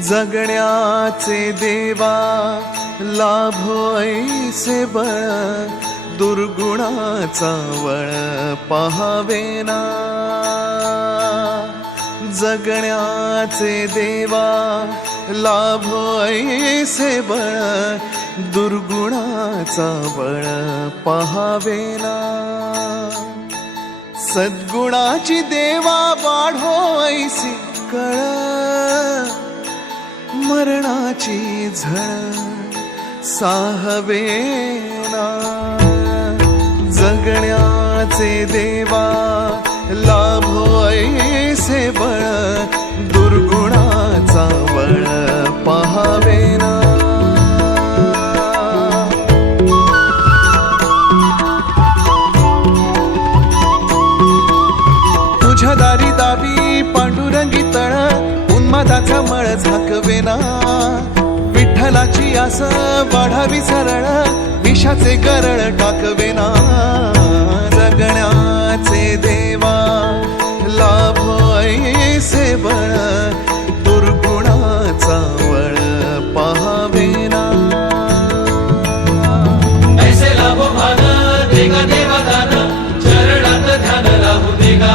जगण्याचे देवा लाभो ऐसे बळ, दुर्गुणाचा वळ पहावेना। जगण्याचे देवा लाभो ऐसे बळ, दुर्गुणाचा बळ पहावेना। सद्गुणाची देवा वाढो ऐसी कळ, मरणाची झळ साहवेना। जगण्याचे देवा लाभो ऐसे बळ, दुर्गुणाचा बळ पहावेना। तुझ्या दारी दावी पांडुरंगी तळ, उन्मादाचा मळ झाकवेना। विठ्ठलाची आस वाढावी सरळ, विषाचे गरळ टाकवेना। जगण्याचे देवा लाभो ऐसे बळ, दुर्गुणाचा वळ पहावेना। ऐसे लाभो भान देगा देवा दान, चरणात ध्यान राहू देगा।